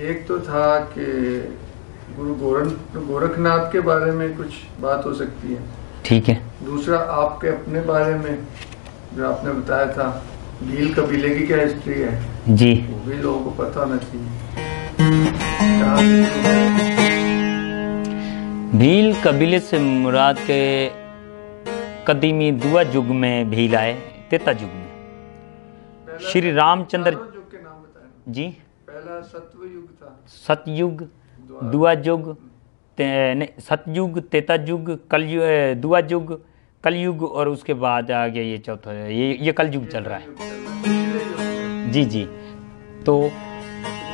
एक तो था कि गुरु गोरखनाथ के बारे में कुछ बात हो सकती है। ठीक है। दूसरा आपके अपने बारे में जो आपने बताया था, भील कबीले की क्या हिस्ट्री है जी, वो भी लोगों को पता होना चाहिए। भील कबीले से मुराद के कदीमी दुआ युग में भील आए, त्रेता युग में श्री रामचंद्र के नाम बताए जी। पहला सत्व युग था, सतयुग, दुआ युग, सतयुग, त्रेता युग, कलयुग, दुआ युग, कलयुग, और उसके बाद आ गया ये चौथा, ये कलयुग चल रहा है। जी जी। तो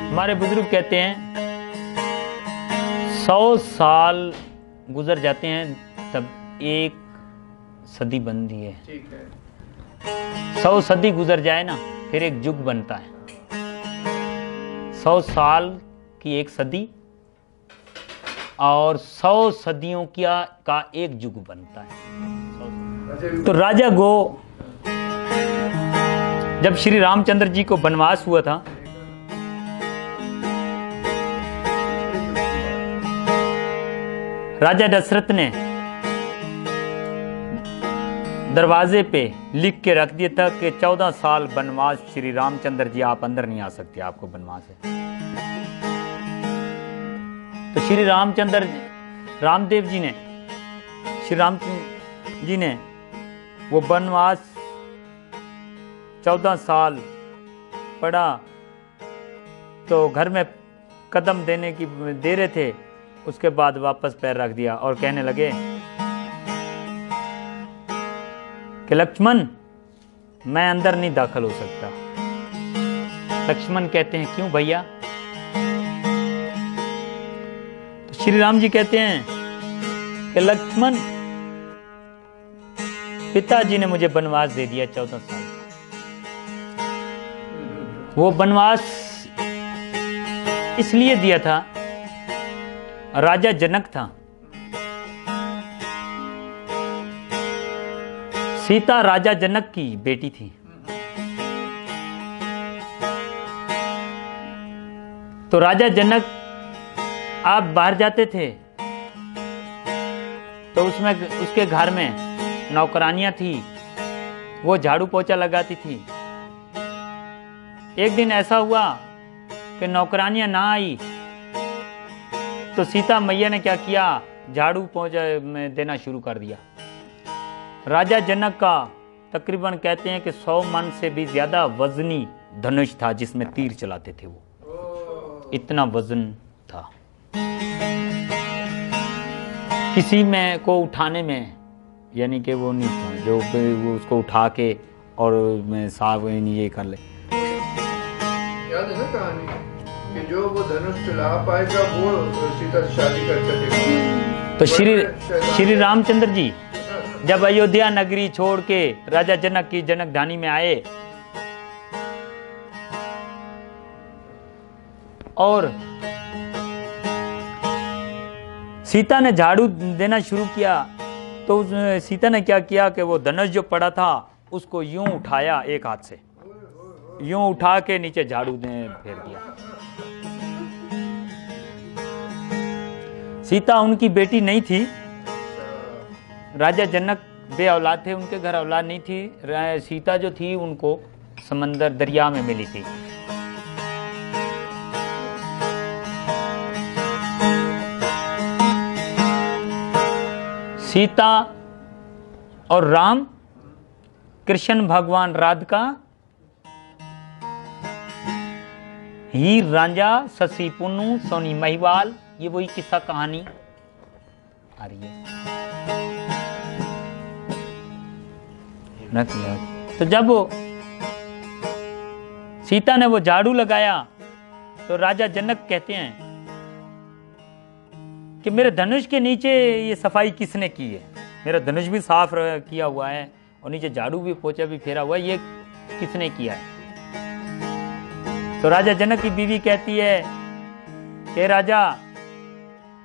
हमारे बुजुर्ग कहते हैं 100 साल गुजर जाते हैं तब एक सदी बनती है। ठीक है। 100 सदी गुजर जाए ना फिर एक युग बनता है। 100 साल की एक सदी और 100 सदियों का एक युग बनता है। तो राजा गो जब श्री रामचंद्र जी को वनवास हुआ था, राजा दशरथ ने दरवाजे पे लिख के रख दिया था कि 14 साल वनवास, श्री रामचंद्र जी आप अंदर नहीं आ सकते, आपको वनवास है। तो श्री रामचंद्र रामदेव जी ने, श्री राम जी ने वो वनवास 14 साल पड़ा, तो घर में कदम देने की दे रहे थे, उसके बाद वापस पैर रख दिया और कहने लगे कि लक्ष्मण मैं अंदर नहीं दाखिल हो सकता। लक्ष्मण कहते हैं क्यों भैया? तो श्री राम जी कहते हैं कि लक्ष्मण पिताजी ने मुझे वनवास दे दिया 14 साल। वो वनवास इसलिए दिया था, राजा जनक था, सीता राजा जनक की बेटी थी। तो राजा जनक आप बाहर जाते थे तो उसमें उसके घर में नौकरानियां थी, वो झाड़ू पोछा लगाती थी। एक दिन ऐसा हुआ कि नौकरानियां ना आई, तो सीता मैया ने क्या किया, झाड़ू पोछा में देना शुरू कर दिया। राजा जनक का तकरीबन कहते हैं कि 100 मन से भी ज्यादा वजनी धनुष था जिसमें तीर चलाते थे, वो इतना वजन था। किसी में को उठाने में यानी कि वो नहीं था जो वो उसको उठा के और मैं साफ ये कर ले। याद है ना कहानी कि जो वो धनुष चला पाएगा वो सीता से शादी कर सकेगा। तो श्री रामचंद्र जी जब अयोध्या नगरी छोड़ के राजा जनक की जनकधानी में आए और सीता ने झाड़ू देना शुरू किया, तो सीता ने क्या किया कि वो धनुष जो पड़ा था उसको यूं उठाया, एक हाथ से यूं उठा के नीचे झाड़ू ने फेर दिया। सीता उनकी बेटी नहीं थी, राजा जनक बे औलाद थे, उनके घर औलाद नहीं थी। सीता जो थी उनको समंदर दरिया में मिली थी। सीता और राम, कृष्ण भगवान राधिका, हीर रांझा, शशि पुन्नू, सोनी महिवाल, ये वही किस्सा कहानी आ रही है। तो जब वो सीता ने वो झाड़ू लगाया तो राजा जनक कहते हैं कि मेरे धनुष के नीचे ये सफाई किसने की है? मेरा धनुष भी साफ किया हुआ है और नीचे झाड़ू भी पोछा भी फेरा हुआ है, ये किसने किया है? तो राजा जनक की बीवी कहती है कि राजा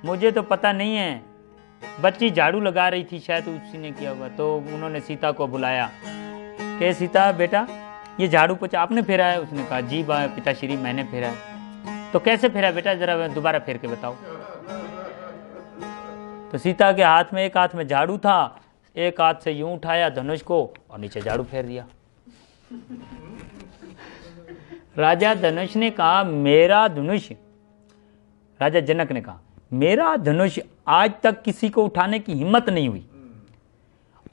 मुझे तो पता नहीं है, बच्ची झाड़ू लगा रही थी, शायद उसी ने किया होगा। तो उन्होंने सीता को बुलाया कि सीता बेटा ये झाड़ू पोछा आपने फेरा है? उसने कहा जी पिताश्री मैंने फेरा है। तो कैसे फेरा बेटा, जरा दोबारा फेर के बताओ। तो सीता के हाथ में, एक हाथ में झाड़ू था, एक हाथ से यूं उठाया धनुष को और नीचे झाड़ू फेर दिया। राजा धनुष ने कहा मेरा धनुष, राजा जनक ने कहा मेरा धनुष आज तक किसी को उठाने की हिम्मत नहीं हुई,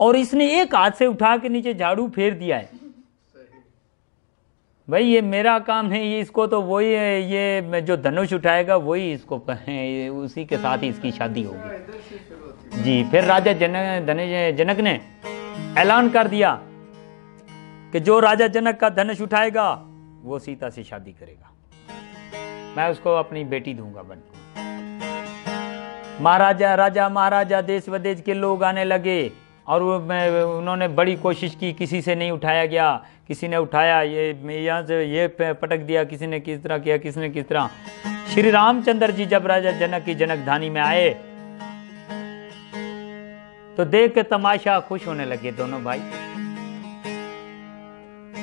और इसने एक हाथ से उठा के नीचे झाड़ू फेर दिया है। भाई ये मेरा काम है, ये इसको तो वही है, ये जो धनुष उठाएगा वही इसको उसी के साथ ही इसकी शादी होगी जी। फिर राजा जनक ने ऐलान कर दिया कि जो राजा जनक का धनुष उठाएगा वो सीता से शादी करेगा, मैं उसको अपनी बेटी दूंगा बन। राजा महाराजा देश विदेश के लोग आने लगे और उन्होंने बड़ी कोशिश की, किसी से नहीं उठाया गया। किसी ने उठाया, ये यहाँ से ये पटक दिया, किसी ने किस तरह किया, किसी ने किस तरह। श्री रामचंद्र जी जब राजा जनक की जनकधानी में आए तो देख के तमाशा खुश होने लगे दोनों भाई।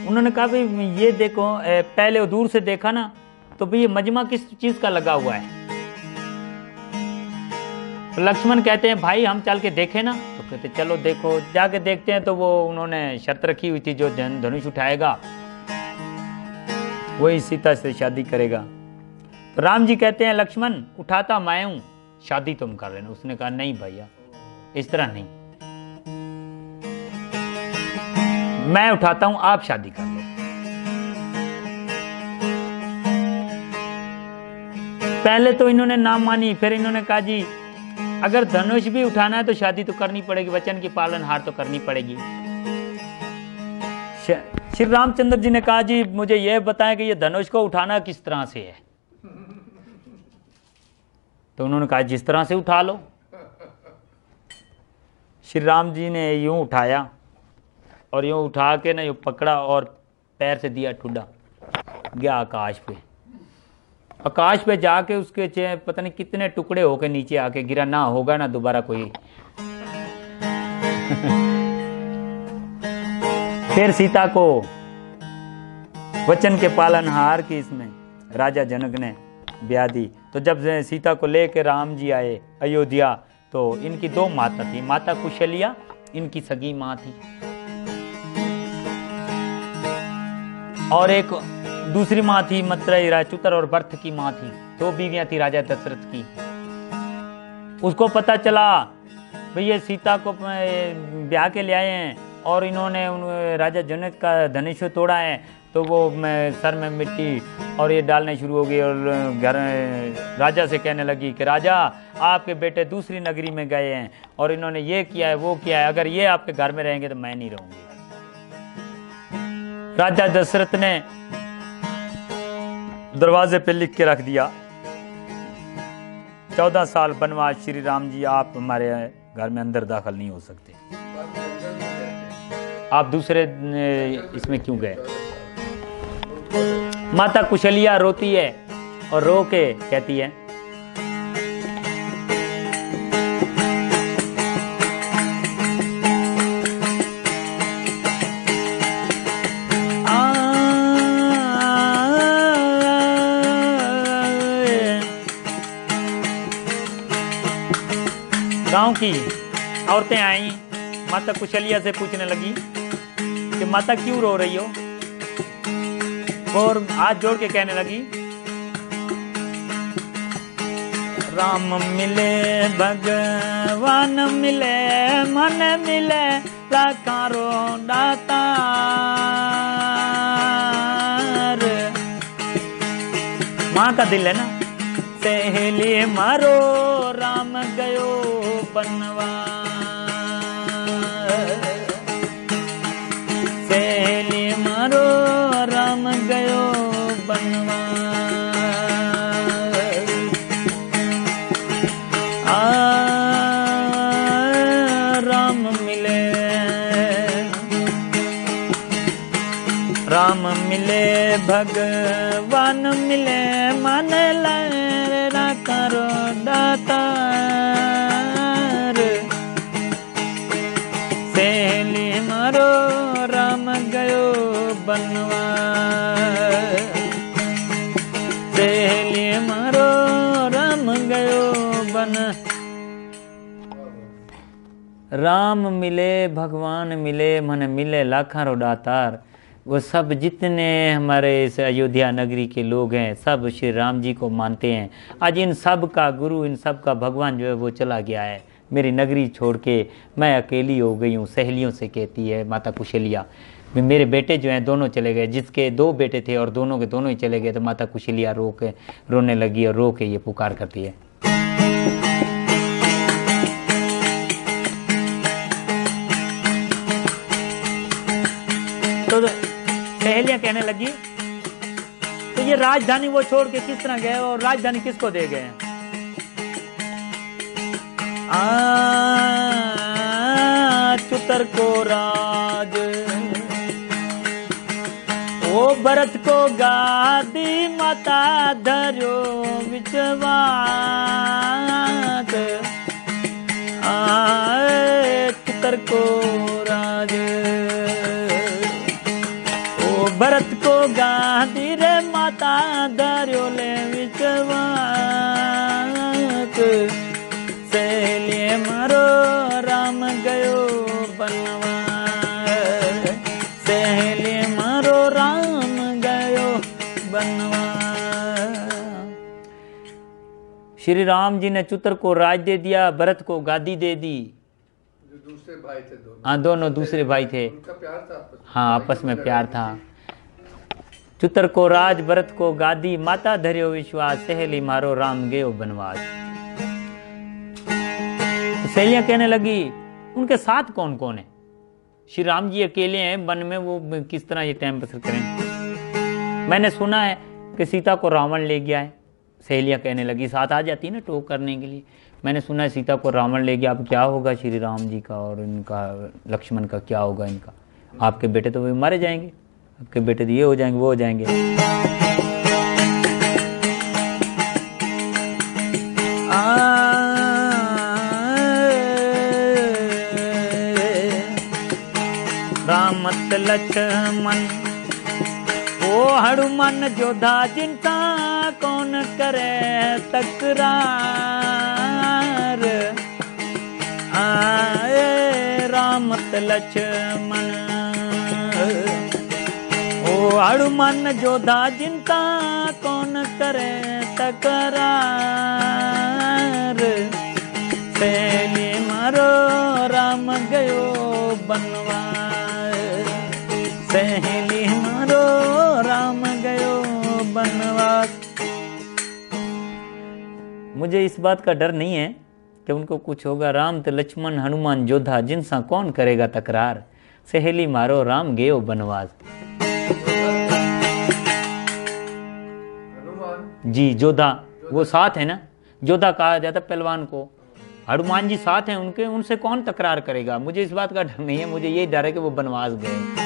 उन्होंने कहा भाई ये देखो, पहले दूर से देखा ना तो भाई ये मजमा किस चीज का लगा हुआ है। तो लक्ष्मण कहते हैं भाई हम चल के देखें ना, तो कहते चलो देखो, जाके देखते हैं। तो वो उन्होंने शर्त रखी हुई थी जो धनुष उठाएगा वही सीता से शादी करेगा। तो राम जी कहते हैं लक्ष्मण उठाता मैं हूं, शादी तुम कर लेना। उसने कहा नहीं भैया इस तरह नहीं, मैं उठाता हूं आप शादी कर लो। पहले तो इन्होंने ना मानी, फिर इन्होंने कहा जी अगर धनुष भी उठाना है तो शादी तो करनी पड़ेगी, वचन की पालनहार तो करनी पड़ेगी। श्री रामचंद्र जी ने कहा जी मुझे यह बताएं कि ये धनुष को उठाना किस तरह से है। तो उन्होंने कहा जिस तरह से उठा लो। श्री राम जी ने यूं उठाया और यूं उठा के ना यूं पकड़ा और पैर से दिया ठुड्डा, गया आकाश पे। आकाश पे जाके उसके पता नहीं कितने टुकड़े होके नीचे आके गिरा, ना होगा ना दोबारा कोई। फिर सीता को वचन के पालनहार की इसमें राजा जनक ने ब्याह दी। तो जब सीता को लेके राम जी आए अयोध्या तो इनकी दो माता थी, माता कुशलिया इनकी सगी माँ थी और एक दूसरी माँ थी मत्रेयी, राजचुतर और भरत की माँ थी। दो बीवियां थी राजा दशरथ की। उसको पता चला भाई ये सीता को ब्याह के ले आए हैं और इन्होंने राजा जनक का धनुष तोड़ा है। तो वो सर में मिट्टी और ये डालने शुरू हो गई और घर राजा से कहने लगी कि राजा आपके बेटे दूसरी नगरी में गए हैं और इन्होंने ये किया है वो किया है, अगर ये आपके घर में रहेंगे तो मैं नहीं रहूंगी। राजा दशरथ ने दरवाजे पे लिख के रख दिया 14 साल बनवास, श्री राम जी आप हमारे घर में अंदर दाखिल नहीं हो सकते, आप दूसरे इसमें क्यों गए। माता कुशलिया रोती है और रो के कहती है गांव की औरतें आई, माता कुशलिया से पूछने लगी कि माता क्यों रो रही हो, और हाथ जोड़ के कहने लगी राम मिले भगवान मिले मन मिले लाकारो दातार, माँ का दिल है ना। सहेली मारो राम गयो बनवा, सहेली मारो राम गयो बनवा, राम मिले भगवान मिले मन लहरा करो दातार, सहेली मारो राम गयो बनवा, सहेली भगवान राम मिले भगवान मिले मन मिले लाखों रो दातार। वो सब जितने हमारे इस अयोध्या नगरी के लोग हैं सब श्री राम जी को मानते हैं। आज इन सब का गुरु इन सब का भगवान जो है वो चला गया है, मेरी नगरी छोड़ के मैं अकेली हो गई हूँ। सहेलियों से कहती है माता कुशलिया, मेरे बेटे जो हैं दोनों चले गए, जिसके 2 बेटे थे और दोनों के दोनों ही चले गए। तो माता कुशलिया रोने लगी और रो के ये पुकार करती है। तो सहेलियां कहने लगी तो ये राजधानी वो छोड़ के किस तरह गए और राजधानी किसको दे गए? चुतर को राज ओ भरत को गादी माता धर्यो विचवात। चुतर को राज ओ भरत को गादी रे माता धर्यो ले विचवात। सहेलिए मारो राम गयो बनवास, सहेलिए मारो राम गयो बनवास। श्री राम जी ने चुतर को राज दे दिया, भरत को गादी दे दी। जो दूसरे भाई थे दोनों, हाँ दोनों दूसरे भाई थे, उनका प्यार था आपस में। हाँ आपस में प्यार था। चुतर को राज भरत को गादी माता धर्यो विश्वास, सहेली मारो राम गयो बनवास। सहेलियां कहने लगी उनके साथ कौन कौन है? श्री राम जी अकेले हैं वन में, वो किस तरह ये टाइम बसर करें? मैंने सुना है कि सीता को रावण ले गया है। सहेलियां कहने लगी, साथ आ जाती ना टोक करने के लिए। मैंने सुना है सीता को रावण ले गया, अब क्या होगा श्री राम जी का और इनका लक्ष्मण का क्या होगा इनका? आपके बेटे तो वे मारे जाएंगे, आपके बेटे तो ये हो जाएंगे वो हो जाएंगे। रामत लक्ष्मण ओ हनुमान जोधा जिनका कौन करे तकरार। आए रामत लक्ष्मण ओ हनुमान जोधा जिनका कौन करे तकरार। सहेली मारो राम गयो बनवास, सहेली मारो राम गयो बनवास। मुझे इस बात का डर नहीं है कि उनको कुछ होगा। राम तो लक्ष्मण हनुमान जोधा जिनसा कौन करेगा तकरार। सहेली मारो राम गयो बनवास। जी जोधा वो साथ है ना, जोधा कहा जाता पहलवान को। हनुमान जी साथ हैं उनके, उनसे कौन तकरार करेगा। मुझे इस बात का डर नहीं है, मुझे यही डर है कि वो बनवास गए।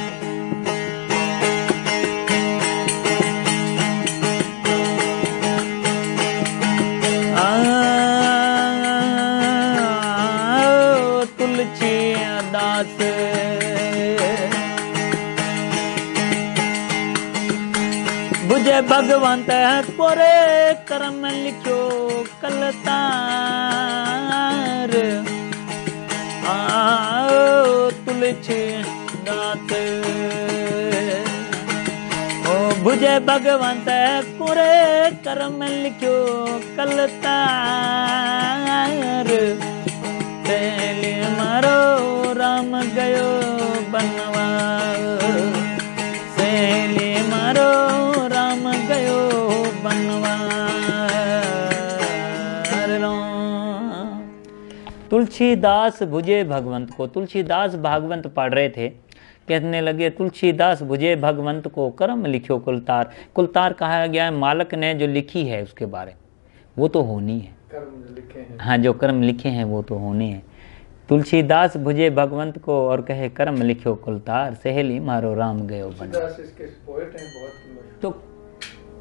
तुलसीदास बुझे भगवंत कोरे कर्म लिखो कलतार। तुलसीदास ओ बुझे भगवंत कोरे कर्म लिखो कलतार। सहेली मारो राम गयो बनवास, सहेली मारो राम गयो बनवास। तुलसीदास बुझे भगवंत को, तुलसीदास भागवंत पढ़ रहे थे, कहने लगे तुलसीदास बुझे भगवंत को कर्म लिखो कुलतार। कुलतार कहा गया है मालक ने जो लिखी है उसके बारे, वो तो होनी है। हाँ जो कर्म लिखे हैं वो तो होने हैं। तुलसीदास बुझे भगवंत को और कहे कर्म लिखो कुलतार। सहेली मारो राम गयो बन। तो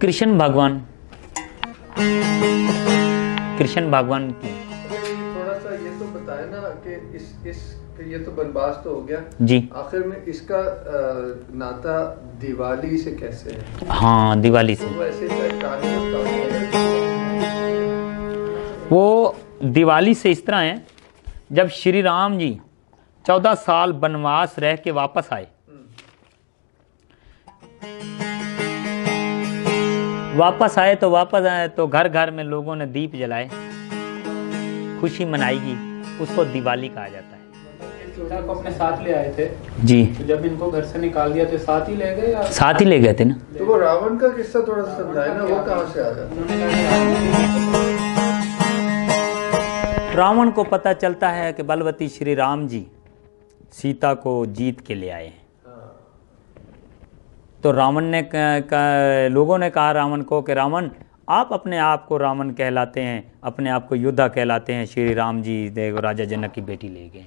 कृष्ण भगवान, कृष्ण भगवान की थोड़ा सा ये तो बताए ना कि इस ये तो बनवास तो हो गया जी, आखिर में इसका नाता दिवाली से कैसे है? हाँ दिवाली से तो वैसे वो दिवाली से इस तरह है, जब श्री राम जी 14 साल वनवास रह के वापस आए, तो घर घर में लोगों ने दीप जलाए, खुशी मनाएगी, उसको दिवाली कहा जाता है। चूड़ा को अपने साथ ले आए थे जी। तो जब इनको घर से निकाल दिया तो साथ ही ले गए या साथ ही ले गए थे ना। तो वो रावण का किस्सा थोड़ा सा समझाए ना, वो कहाँ से आ रहा है? रावण को पता चलता है कि बलवती श्री राम जी सीता को जीत के ले आए हैं। तो रावण ने लोगों ने कहा रावण को कि रावण, आप अपने आप को रावण कहलाते हैं, अपने आप को योद्धा कहलाते हैं, श्री राम जी देखो राजा जनक की बेटी ले गए।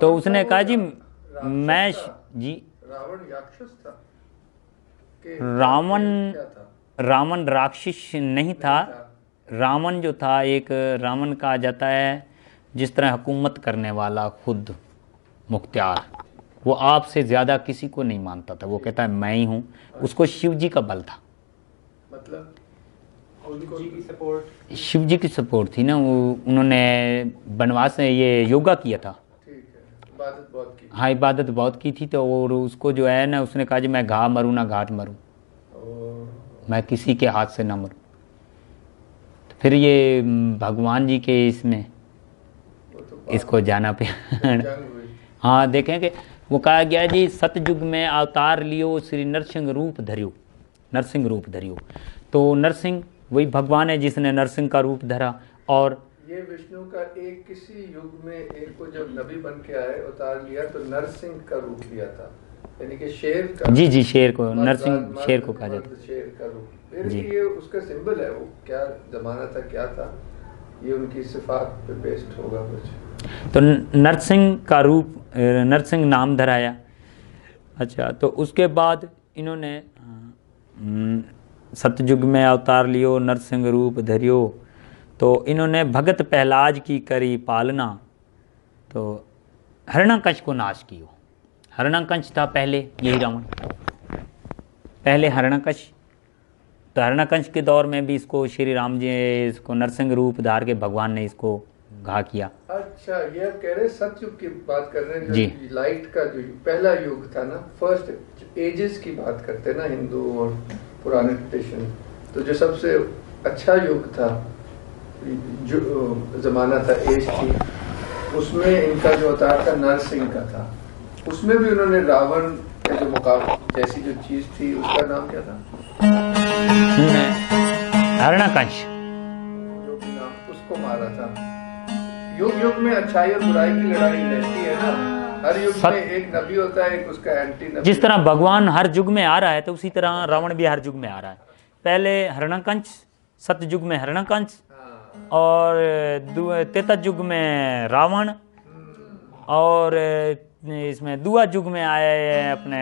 तो उसने कहा जी मैं जी रावण राक्षस था कि रावण राक्षस नहीं था। रावण जो था, एक रावण कहा जाता है जिस तरह हुकूमत करने वाला, खुद मुख्तियार, वो आपसे ज़्यादा किसी को नहीं मानता था, वो कहता है मैं ही हूँ। उसको शिव जी का बल था, मतलब शिव जी की सपोर्ट थी ना। वो उन्होंने वनवास में ये योगा किया था, इबादत बहुत की। हाँ इबादत बहुत की थी। तो और उसको जो है ना, उसने कहा जी मैं घा मरूँ ना घाट मरूँ, मैं किसी के हाथ से ना मरूँ। तो फिर ये भगवान जी के इसमें इसको जाना पे हाँ देखें कि वो कहा गया जी सतयुग में अवतार लियो श्री नरसिंह रूप धरियो, नरसिंह रूप धरियो। तो नरसिंह वही भगवान है जिसने नरसिंह का रूप धरा। और ये विष्णु का एक किसी युग में एक को जब नबी बन के आए अवतार लिया तो नरसिंह का रूप लिया था, यानी कि शेर का। जी जी शेर को नरसिंह शेर को कहा जाता है, शेर का रूप। फिर जी। ये उसका सिंबल है, वो क्या जमाना था क्या था, ये उनकी सिफात पे बेस्ड होगा कुछ। तो नरसिंह का रूप, नरसिंह नाम धराया। अच्छा, तो उसके बाद इन्होंने सतयुग में अवतार लियो नरसिंह रूप धरियो। तो इन्होंने भगत पहलाज की करी पालना, तो हिरण्यकश्यप को नाश कियो। हिरण्यकश्यप था पहले, यही रावण पहले हिरण्यकश्यप। तो हिरण्यकश्यप के दौर में भी इसको श्री राम जी इसको नरसिंह रूप धार के भगवान ने इसको घा किया। अच्छा, ये आप कह रहे हैं सतयुग की बात कर रहे हैं, जी। जो लाइट का जो पहला युग था ना, फर्स्ट एजेस की बात करते हैं ना हिंदू और पुराने ट्रेडिशन। तो जो सबसे अच्छा युग था, जो जमाना था, एज थी, उसमें इनका जो अवतार था नरसिंह का था। उसमें भी उन्होंने रावण का जो मुकाबला जैसी जो चीज थी, उसका नाम क्या था? हिरण्यकश्यप, जो भी नाम उसको मारा था। युग युग में अच्छाई और बुराई की लड़ाई रहती है ना, हर युग में एक नबी होता है, एक उसका एंटी नबी। जिस तरह भगवान हर युग में आ रहा है, तो उसी तरह रावण भी हर युग में आ रहा है। पहले हिरण्यकश्यप, सतयुग में हिरण्यकश्यप, और त्रेता युग में रावण, और इसमें दुआ युग में आए अपने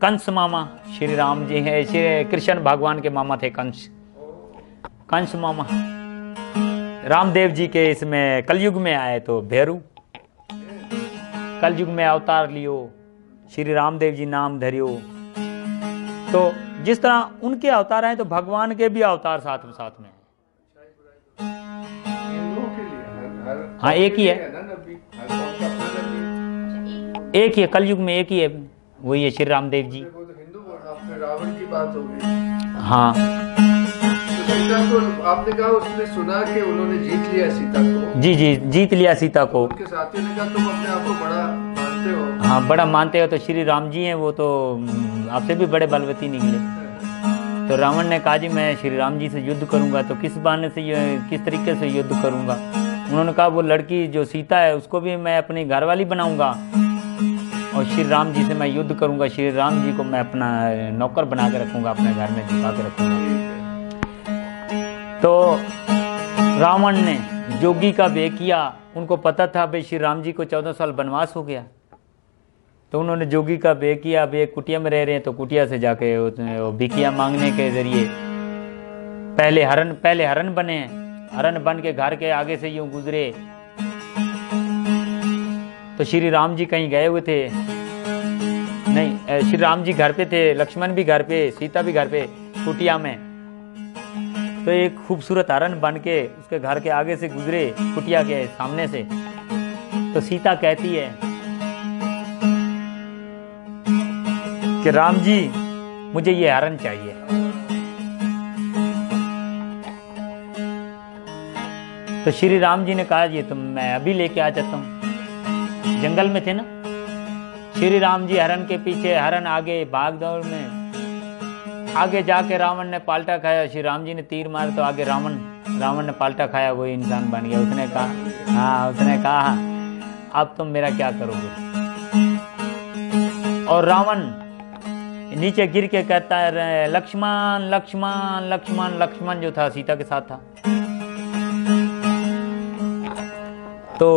कंस मामा श्री राम जी है, श्री कृष्ण भगवान के मामा थे कंस मामा। रामदेव जी के इसमें कलयुग में आए तो भैरू, कलयुग में अवतार लियो श्री रामदेव जी नाम धरियो। तो जिस तरह उनके अवतार हैं, तो भगवान के भी अवतार साथ में हाँ एक ही है, एक ही है, कलयुग में एक ही है, वही है श्री रामदेव जी। रावण की बात होगी। हाँ, तो सीता को आपने कहा उसने सुना कि उन्होंने जीत लिया सीता को। जी जी जीत लिया सीता को। उनके साथियों ने कहा तुम अपने आप को बड़ा मानते हो। हाँ बड़ा मानते हो, तो श्री राम जी हैं, वो तो आपसे भी बड़े बलवती निकले। तो रावण ने कहा जी मैं श्री राम जी से युद्ध करूंगा, तो किस बहाने से किस तरीके से युद्ध करूंगा। उन्होंने कहा वो लड़की जो सीता है उसको भी मैं अपनी घरवाली बनाऊंगा और श्री राम जी से मैं युद्ध करूंगा, श्री राम जी को मैं अपना नौकर बना के रखूंगा, अपने घर में झुका के रखूंगा। तो रावण ने जोगी का वे किया। उनको पता था भाई श्री राम जी को 14 साल वनवास हो गया, तो उन्होंने जोगी का वे किया। अब एक कुटिया में रह रहे हैं, तो कुटिया से जाके भिखिया मांगने के जरिए पहले हरण बने, हरण बन के घर के आगे से यूं गुजरे। तो श्री राम जी कहीं गए हुए थे, नहीं श्री राम जी घर पे थे, लक्ष्मण भी घर पे, सीता भी घर पे, कुटिया में। तो एक खूबसूरत हरण बन के उसके घर के आगे से गुजरे, कुटिया के सामने से। तो सीता कहती है कि राम जी मुझे ये हरण चाहिए। तो श्री राम जी ने कहा ये तो मैं अभी लेके आ जाता हूँ। जंगल में थे ना श्री राम जी, हरण के पीछे, हरण आगे भाग दौड़ में। आगे जाके रावण ने पाल्टा खाया, श्री राम जी ने तीर मारे तो आगे रावण ने पाल्टा खाया, वही इंसान बन गया। उसने कहा अब तुम मेरा क्या करोगे। और रावण नीचे गिर के कहता है लक्ष्मण लक्ष्मण लक्ष्मण। लक्ष्मण जो था सीता के साथ था। तो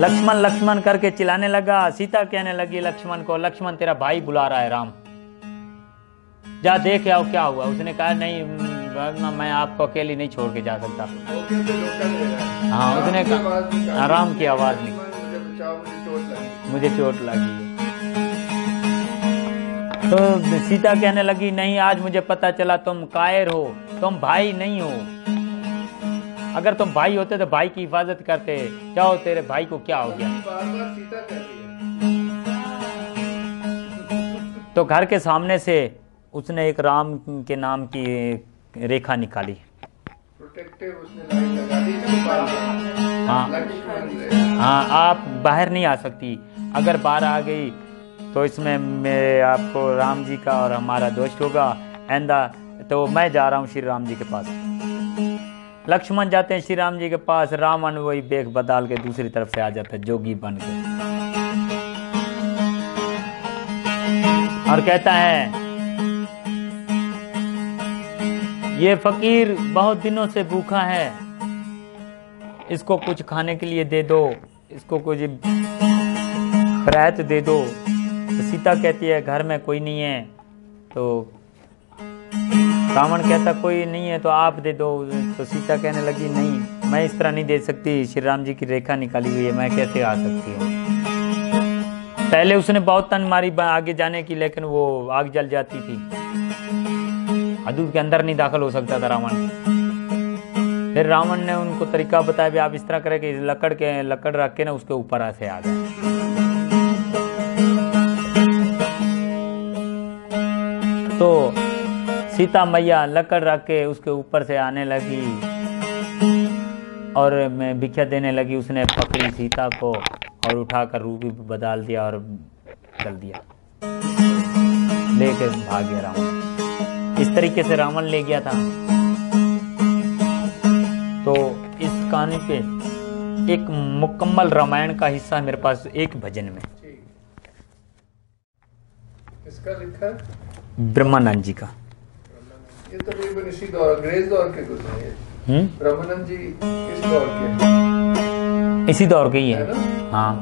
लक्ष्मण लक्ष्मण करके चिल्लाने लगा। सीता कहने लगी लक्ष्मण को, लक्ष्मण तेरा भाई बुला रहा है, राम जा देख आओ क्या हुआ। उसने कहा नहीं मैं आपको अकेली नहीं छोड़ के जा सकता। हाँ उसने कहा राम की आवाज नहीं, मुझे चोट लगी। तो सीता कहने लगी नहीं, आज मुझे पता चला तुम कायर हो, तुम भाई नहीं हो। अगर तुम भाई होते तो भाई की हिफाजत करते। जाओ तेरे भाई को क्या हो गया। तो घर के सामने से उसने एक राम के नाम की रेखा निकाली। हाँ आप बाहर नहीं आ सकती। अगर बाहर आ गई तो इसमें मेरे आपको राम जी का और हमारा दोस्त होगा आइंदा। तो मैं जा रहा हूँ श्री राम जी के पास। लक्ष्मण जाते हैं श्री राम जी के पास। रावण वही बेख बदल के दूसरी तरफ से आ जाता है जोगी बन के, और कहता है ये फकीर बहुत दिनों से भूखा है, इसको कुछ खाने के लिए दे दो, इसको कुछ खैरात दे दो। तो सीता कहती है घर में कोई नहीं है। तो रावण कहता कोई नहीं है तो आप दे दो। तो सीता कहने लगी नहीं मैं इस तरह नहीं दे सकती, श्री राम जी की रेखा निकाली हुई है, मैं कैसे आ सकती हूँ। पहले उसने बहुत तन मारी आगे जाने की, लेकिन वो आग जल जाती थी, हदूद के अंदर नहीं दाखिल हो सकता था रावण। फिर रावण ने उनको तरीका बताया भी आप इस तरह करें कि लकड़ रख के ना उसके ऊपर से आ जाए। तो सीता मैया लकड़ रख के उसके ऊपर से आने लगी और मैं भिक्षा देने लगी। उसने पकड़ी सीता को और उठाकर रूप भी बदल दिया और चल दिया, लेके भाग गया रावण। इस तरीके से रावण ले गया था। तो इस कहानी पे एक मुकम्मल रामायण का हिस्सा मेरे पास एक भजन में। किसका लिखा है? ब्रह्मानंद जी का। ये तो करीबन इसी दौर अंग्रेज दौर के गुजरे हैं। ब्रह्मानंद जी किस दौर के? इसी दौर के ही है। हाँ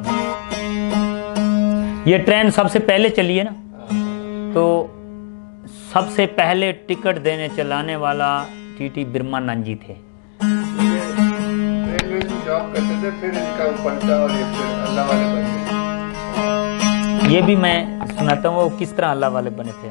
ये ट्रेन सबसे पहले चली है ना, तो सबसे पहले टिकट देने चलाने वाला टीटी ब्रह्मानंद जी थे। रेलवे में जॉब करते थे, फिर इनका पलटा और ये फिर अल्लाह वाले बन गए। ये भी मैं सुनाता हूँ वो किस तरह अल्लाह वाले बने थे।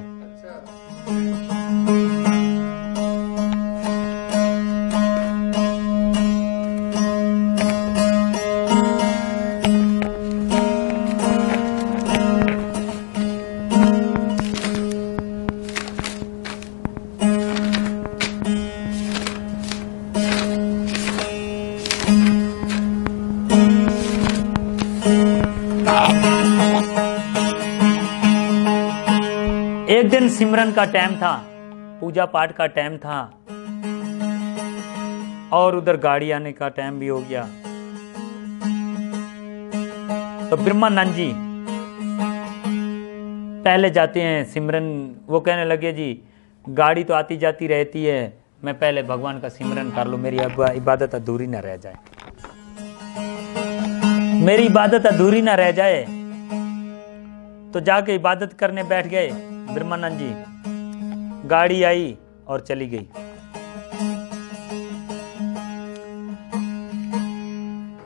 एक दिन सिमरन का टाइम था, पूजा पाठ का टाइम था, और उधर गाड़ी आने का टाइम भी हो गया। तो ब्रह्मानंद जी पहले जाते हैं सिमरन। वो कहने लगे जी गाड़ी तो आती जाती रहती है, मैं पहले भगवान का सिमरन कर लूं, मेरी इबादत अधूरी ना रह जाए, मेरी इबादत अधूरी ना रह जाए। तो जाके इबादत करने बैठ गए ब्रह्मानंद जी। गाड़ी आई और चली गई।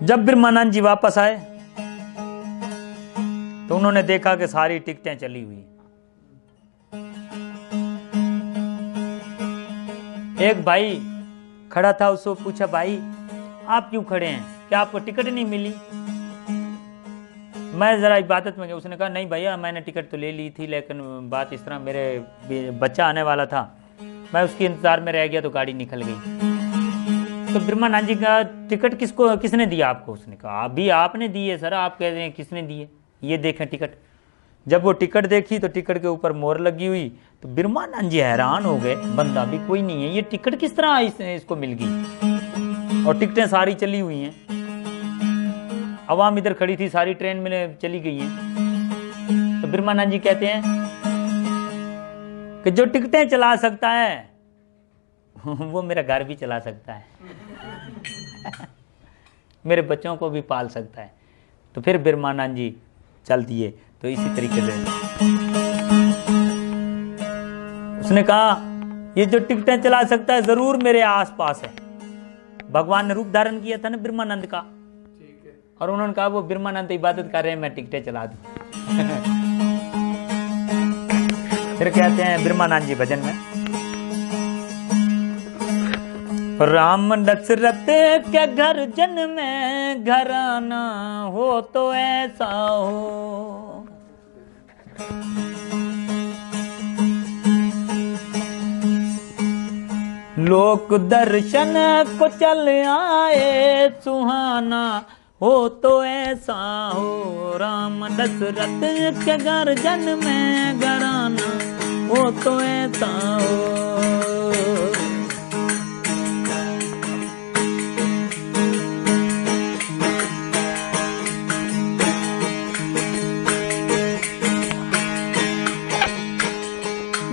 जब ब्रह्मानंद जी वापस आए तो उन्होंने देखा कि सारी टिकटें चली हुई। एक भाई खड़ा था, उसको पूछा, भाई आप क्यों खड़े हैं, क्या आपको टिकट नहीं मिली? मैं जरा इबादत में गया। उसने कहा नहीं भैया, मैंने टिकट तो ले ली थी, लेकिन बात इस तरह, मेरे बच्चा आने वाला था, मैं उसके इंतजार में रह गया तो गाड़ी निकल गई। तो ब्रह्मानंद जी का टिकट किसने दिया आपको? उसने कहा अभी आपने दी है सर। आप कह रहे हैं किसने दी है? ये देखें टिकट। जब वो टिकट देखी तो टिकट के ऊपर मोहर लगी हुई, तो ब्रह्मानंद जी हैरान हो गए, बंदा भी कोई नहीं है, ये टिकट किस तरह इसको मिल गई? और टिकटें सारी चली हुई हैं, अवाम इधर खड़ी थी, सारी ट्रेन में चली गई हैं। तो ब्रह्मानंद जी कहते हैं कि जो टिकटें चला सकता है वो मेरा घर भी चला सकता है मेरे बच्चों को भी पाल सकता है। तो फिर ब्रह्मानंद जी चल दिए। तो इसी तरीके से उसने कहा ये जो टिकटें चला सकता है जरूर मेरे आसपास है। भगवान ने रूप धारण किया था ना ब्रह्मानंद का, और उन्होंने कहा वो ब्रह्मानंद इबादत कर रहे हैं, मैं टिकटें चला दूं फिर कहते हैं ब्रह्मानंद जी भजन में, राम दशरथ के घर जन्मे घराना हो तो ऐसा हो, लोक दर्शन को चल आए सुहाना हो तो ऐसा हो। राम दशरथ के घर जन्मे घराना हो तो ऐसा हो।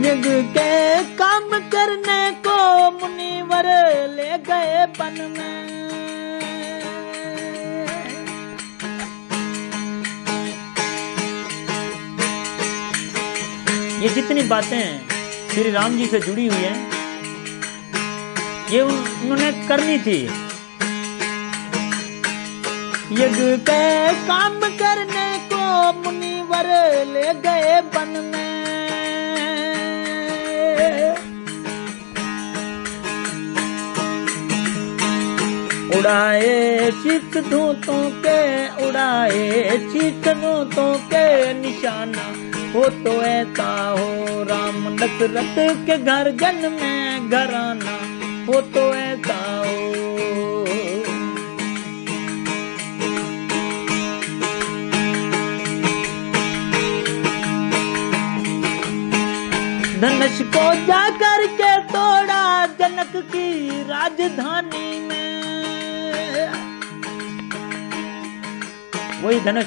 यज्ञ के काम करने को मुनिवर ले गए वन में, ये जितनी बातें श्री राम जी से जुड़ी हुई हैं ये उन्होंने करनी थी। यज्ञ के काम करने को मुनिवर ले गए वन में, उड़ाए चित धूतों के, उड़ाए चित धूतों के निशाना हो तो ऐसा हो। राम दशरथ के घर जन्मे घराना हो तो ऐसा हो। धनुष को जाकर के तोड़ा जनक की राजधानी में, वही धनुष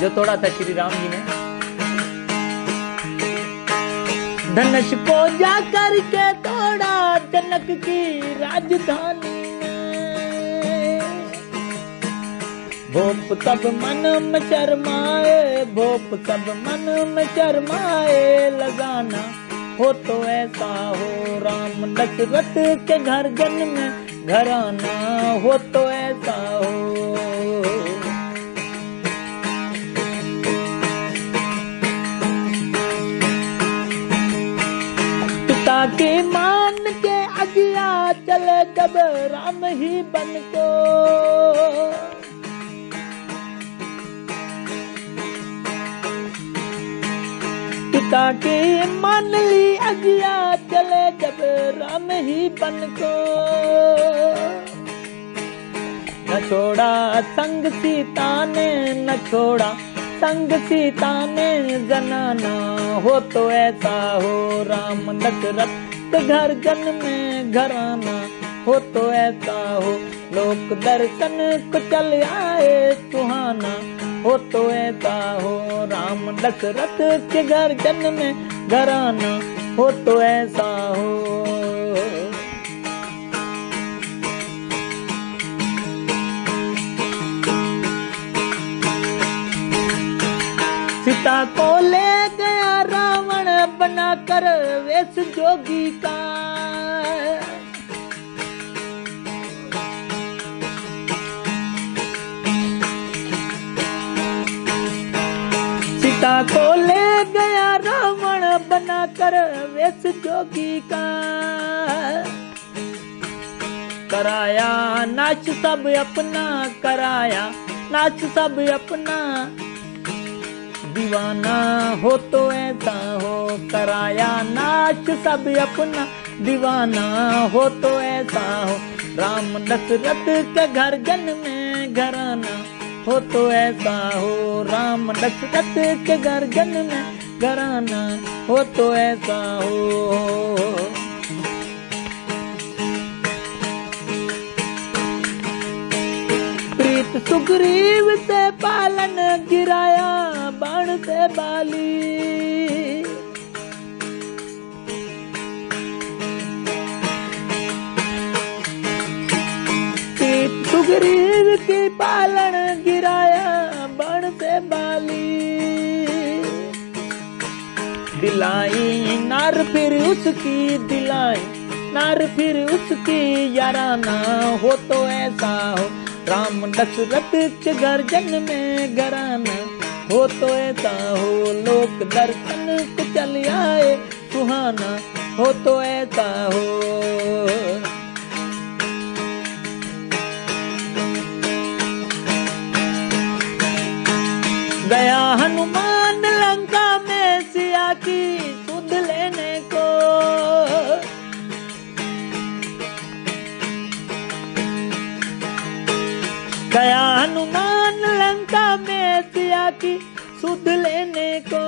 जो तोड़ा था श्री राम जी ने। धनुष को जाकर के तोड़ा जनक की राजधानी में, भोप सब मन में शर्माए, भोप सब मन में शर्माए लगाना हो तो ऐसा हो। राम दशरथ के घर जन्मे घराना हो तो ऐसा हो। पिता के मान के आज्ञा चले जब राम ही बन को, पिता की मान ली आज्ञा चले जब राम ही बन को, न छोड़ा संग सीता ने, न छोड़ा संग सीता ने जनाना हो तो ऐसा हो। राम दशरथ के घर जन्मे घराना हो तो ऐसा हो। लोक दर्शन को चल आए सुहाना हो तो ऐसा हो। राम दशरथ के घर जन्मे घराना हो तो ऐसा हो। सीता को ले गया रावण बनाकर वेश जोगी का, सीता को ले गया रावण बनाकर वेश जोगी का, कराया नाच सब अपना, कराया नाच सब अपना, दीवाना हो तो ऐसा हो, कराया नाच सब अपना, दीवाना हो तो ऐसा हो, राम दशरथ के घर जन्मे घराना हो तो ऐसा हो, राम दशरथ के घर जन्मे घराना हो तो ऐसा हो। प्रीत सुग्रीव से पालन, गिराया बाण से बाली, प्रीत सुग्रीव की पालन, गिराया बाण से बाली, दिलाई नार फिर उसकी, दिलाई नार फिर उसकी, याराना हो तो ऐसा हो, राम दशरथ के घर जन्मे घराना हो तो ऐसा हो, लोक दर्शन को चल आए सुहाना हो तो ऐसा हो। गया हनुमान लंका में सिया की सुध लेने को, गया हनुमान लंका में सिया की सुध लेने को,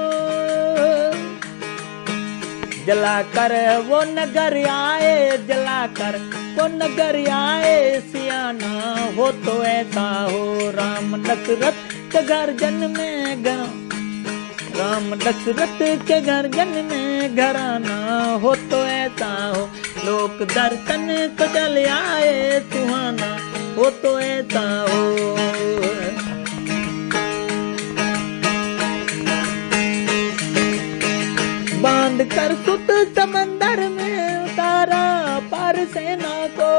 जलाकर वो नगर आए, जलाकर वो नगर आए, सियाना हो तो ऐसा हो, राम दशरथ के घर जन्मे राम दशरथ के घर जन्मे घराना हो तो ऐसा हो, लोक दर्शन को चल आए सुहाना हो तो ऐसा हो। बांध कर सुत समंदर में उतारा पार सेना को,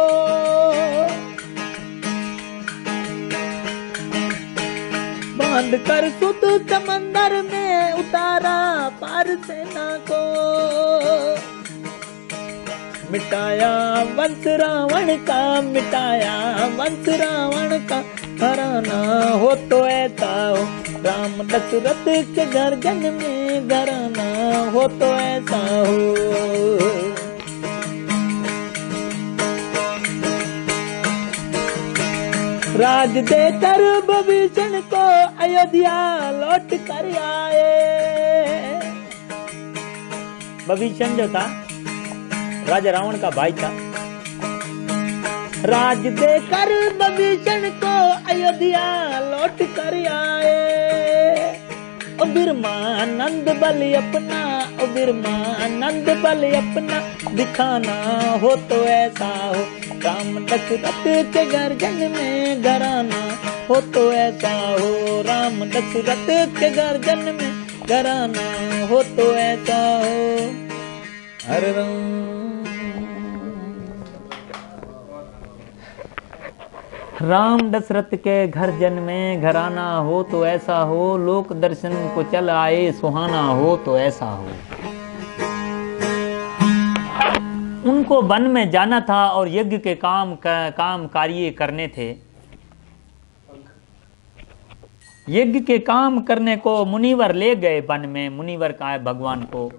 बांध कर सुत समंदर में उतारा पार सेना को, मिटाया वंश रावण का, मिटाया वंश रावण का, हराना हो तो ऐसा हो, राम दशरथ के घर जन्मे घराना हो तो ऐसा हो। राज देकर विभीषण को अयोध्या लौट कर आए, विभीषण जो था राजा रावण का भाई था, राज देकर विभीषण को अयोध्या लौट कर आए, बिरमानंद बल अपना, बिरमानंद बल अपना, दिखाना हो तो ऐसा हो, राम दशरथ के घर जन्मे घराना हो तो ऐसा हो, राम दशरथ के घर जन्मे घराना हो तो ऐसा हो। हरे राम। राम दशरथ के घर जन्मे घराना हो तो ऐसा हो, लोक दर्शन को चल आए सुहाना हो तो ऐसा हो। उनको वन में जाना था और यज्ञ के काम कार्य करने थे, यज्ञ के काम करने को मुनिवर ले गए वन में। मुनिवर कहा है भगवान को,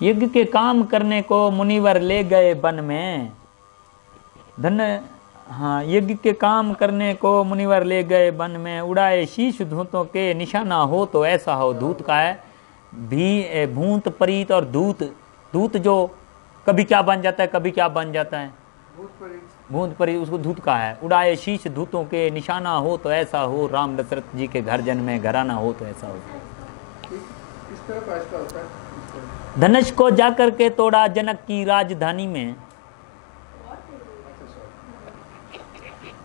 यज्ञ के काम करने को मुनिवर ले गए वन में। हाँ, यज्ञ के काम करने को मुनिवर ले गए वन में, उड़ाए शीश धूतों के निशाना हो तो ऐसा हो। धूत का है भी भूत परीत और दूत, दूत जो कभी क्या बन जाता है कभी क्या बन जाता है, भूत परीत, उसको धूत का है। उड़ाए शीश धूतों के निशाना हो तो ऐसा हो, राम दशरथ जी के घर जन्मे घराना हो तो ऐसा हो। इस तरह फैसला होता है। धनुष को जाकर के तोड़ा जनक की राजधानी में,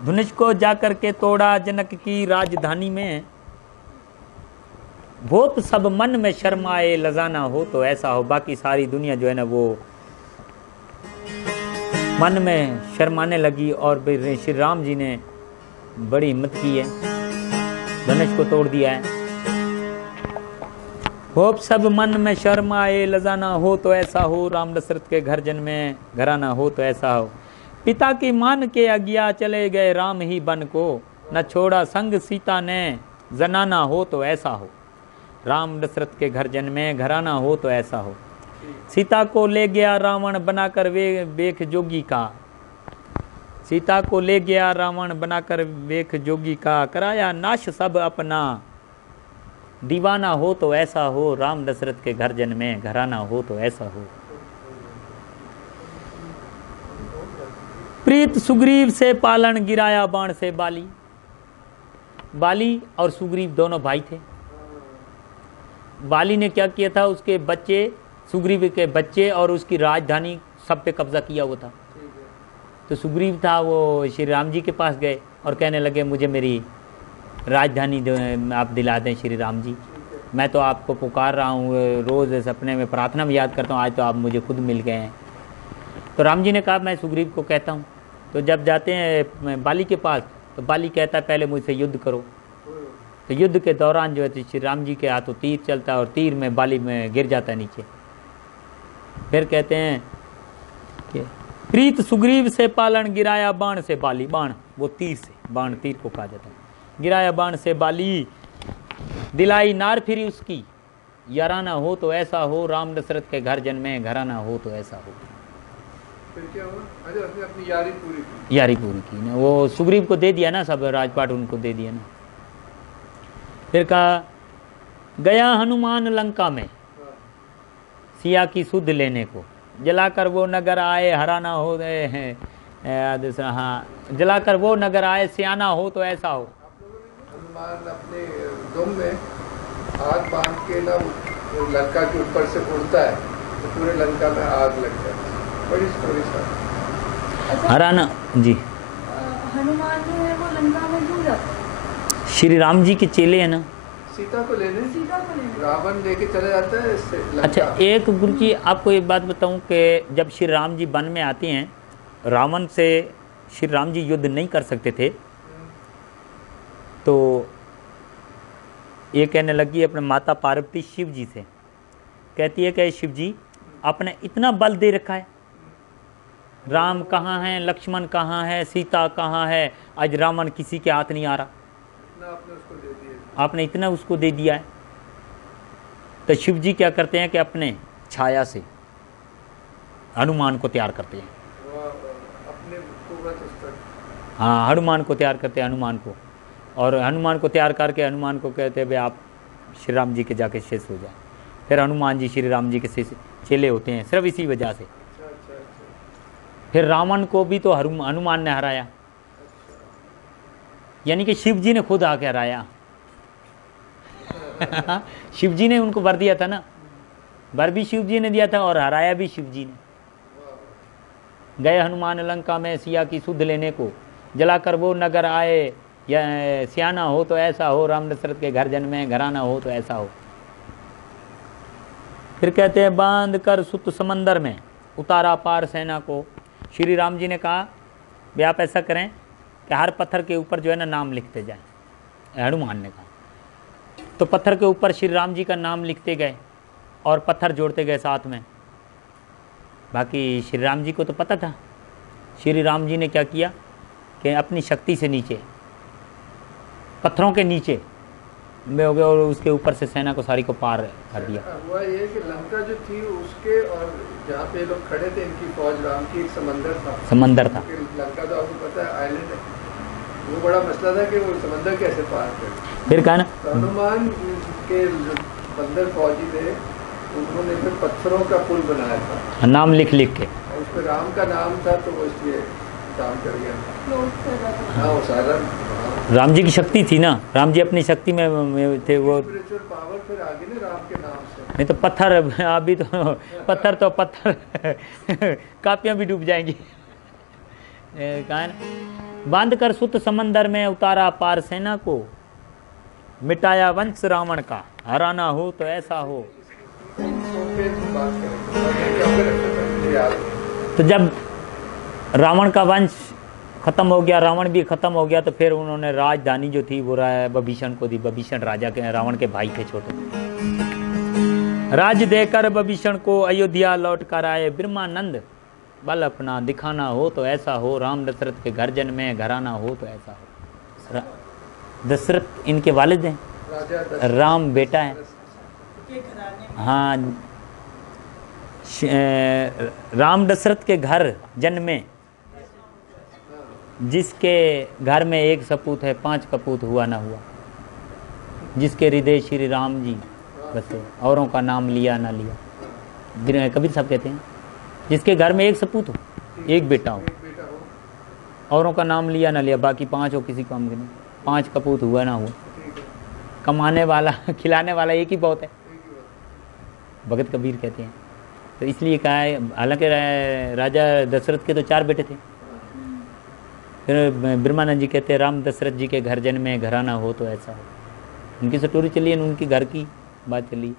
धनुष को जाकर के तोड़ा जनक की राजधानी में, बहुत सब मन में शर्माए लजाना हो तो ऐसा हो। बाकी सारी दुनिया जो है ना वो मन में शर्माने लगी और श्री राम जी ने बड़ी हिम्मत की है, धनुष को तोड़ दिया है। खूब सब मन में शर्म आए, लजाना हो तो ऐसा हो, राम दशरथ के घर जन्मे, घराना हो तो ऐसा हो। पिता की मान के आज्ञा चले गए राम ही बन को, न छोड़ा संग सीता ने, जनाना हो तो ऐसा हो। राम दशरथ के घर जन्मे, घराना हो तो ऐसा हो। सीता को ले गया रावण बनाकर वेख जोगी का, सीता को ले गया रावण बनाकर वेख जोगी का, कराया नाश सब अपना, दीवाना हो तो ऐसा हो। राम दशरथ के घर जन्मे, घराना हो तो ऐसा हो। प्रीत सुग्रीव से पालन, गिराया बाण से बाली। बाली और सुग्रीव दोनों भाई थे। बाली ने क्या किया था, उसके बच्चे, सुग्रीव के बच्चे और उसकी राजधानी सब पे कब्जा किया हुआ था। तो सुग्रीव था वो श्री राम जी के पास गए और कहने लगे मुझे मेरी राजधानी आप दिला दें श्री राम जी, मैं तो आपको पुकार रहा हूँ, रोज़ सपने में प्रार्थना भी याद करता हूँ, आज तो आप मुझे खुद मिल गए हैं। तो राम जी ने कहा मैं सुग्रीव को कहता हूँ। तो जब जाते हैं बाली के पास, तो बाली कहता है पहले मुझसे युद्ध करो। तो युद्ध के दौरान जो है श्री राम जी के हाथों तीर चलता है और तीर में बाली में गिर जाता है नीचे। फिर कहते हैं कि प्रीत सुग्रीव से पालन, गिराया बाण से बाली। बाण वो तीर से, बाण तीर को कहा जाता है। गिराया बाण से बाली, दिलाई नार फिरी उसकी, याराना हो तो ऐसा हो। राम दशरथ के घर जन्मे, घराना हो तो ऐसा हो। फिर क्या हुआ? अरे उसने अपनी यारी पूरी की। यारी पूरी की ना, वो सुग्रीव को दे दिया ना, सब राजपाट उनको दे दिया ना। फिर कहा गया हनुमान लंका में, सिया की सुध लेने को, जलाकर वो नगर आए, हराना हो गए हैं। हाँ, जलाकर वो नगर आए, सियाना हो तो ऐसा हो। हनुमान अपने दुम में आग बांध के ना लंका के ऊपर से उड़ता है तो पूरे लंका में आग लग जाती है। बड़ी स्टोरी सर। हराना जी। हनुमान जो है वो लंका में क्यों जाता है? श्री राम जी के चेले हैं ना, सीता को लेने, सीता को लेने। रावण लेके चले जाता है इससे लंका। अच्छा, एक गुरु जी आपको एक बात बताऊं कि जब श्री राम जी वन में आते हैं, रावण से श्री राम जी युद्ध नहीं कर सकते थे, तो ये कहने लगी अपने माता पार्वती शिव जी से, कहती है कि शिव जी आपने इतना बल दे रखा है, राम कहाँ हैं, लक्ष्मण कहाँ है, सीता कहाँ है, आज रावण किसी के हाथ नहीं आ रहा, आपने उसको दे दिया, आपने इतना उसको दे दिया है। तो शिव जी क्या करते हैं कि अपने छाया से हनुमान को तैयार करते हैं। अपने कुव्वत उस पर। हाँ, हनुमान को तैयार करते हैं, हनुमान को, और हनुमान को तैयार करके हनुमान को कहते हैं भाई आप श्री राम जी के जाके शेष हो जाए। फिर हनुमान जी श्री राम जी के शेष चेले होते हैं सिर्फ इसी वजह से। फिर रावण को भी तो हनुमान ने हराया, यानी कि शिव जी ने खुद आके हराया। शिव जी ने उनको वर दिया था ना, वर भी शिव जी ने दिया था और हराया भी शिव जी ने। गए हनुमान लंका में, सिया की सुध लेने को, जलाकर वो नगर आए, या सियाना हो तो ऐसा हो। राम दशरथ के घर जन्मे, घराना हो तो ऐसा हो। फिर कहते हैं बांध कर सुत समंदर में, उतारा पार सेना को। श्री राम जी ने कहा भी आप ऐसा करें कि हर पत्थर के ऊपर जो है ना नाम लिखते जाएं। हनुमान ने कहा तो पत्थर के ऊपर श्री राम जी का नाम लिखते गए और पत्थर जोड़ते गए साथ में। बाकी श्री राम जी को तो पता था। श्री राम जी ने क्या किया कि अपनी शक्ति से नीचे, पत्थरों के नीचे में हो गए और उसके ऊपर से सेना को सारी को पार कर दिया। हुआ ये कि लंका जो थी उसके और जहाँ पे लोग खड़े थे इनकी फौज, राम की, एक समंदर था। लंका तो आपको पता है आइलैंड है, वो बड़ा मसला था कि वो समंदर कैसे पार करे। फिर कहा ना तो हनुमान के बंदर फौजी थे, उन्होंने फिर पत्थरों का पुल बनाया था, नाम लिख लिख के, और उस पर राम का नाम था तो वो इसलिए काम कर गया। हाँ, वो सारा राम जी की शक्ति थी ना, राम जी अपनी शक्ति में थे वो। स्पिरिचुअल पावर फिर आगे ना राम के नाम से। नहीं तो पत्थर, अभी तो पत्थर कापियां भी डूब जाएंगी। बांध कर सुत समंदर में, उतारा पार सेना को, मिटाया वंश रावण का, हराना हो तो ऐसा हो। तो जब रावण का वंश खत्म हो गया, रावण भी खत्म हो गया, तो फिर उन्होंने राजधानी जो थी वो विभीषण को दी। विभीषण राजा के, रावण के भाई थे छोटे। राज देकर विभीषण को अयोध्या लौट कर आए ब्रह्मानंद। बल अपना दिखाना हो तो ऐसा हो, राम दशरथ के घर जन्मे घराना हो तो ऐसा हो। दशरथ इनके वालिद हैं, राम बेटा है। हाँ, राम दशरथ के घर जन्मे, जिसके घर में एक सपूत है 5 कपूत हुआ ना हुआ, जिसके हृदय श्री राम जी बसे, औरों का नाम लिया ना लिया। कबीर साहब कहते हैं जिसके घर में एक सपूत हो, एक बेटा हो, औरों का नाम लिया ना लिया, बाकी 5 हो किसी काम के नहीं, 5 कपूत हुआ ना हुआ, कमाने वाला खिलाने वाला एक ही बहुत है, भगत कबीर कहते हैं। तो इसलिए कहा है, हालांकि राजा दशरथ के तो 4 बेटे थे। फिर ब्रह्मानंद जी कहते हैं राम दशरथ जी के घर जन्मे घराना हो तो ऐसा हो। उनकी स्टोरी चली है, उनकी घर की बात चली।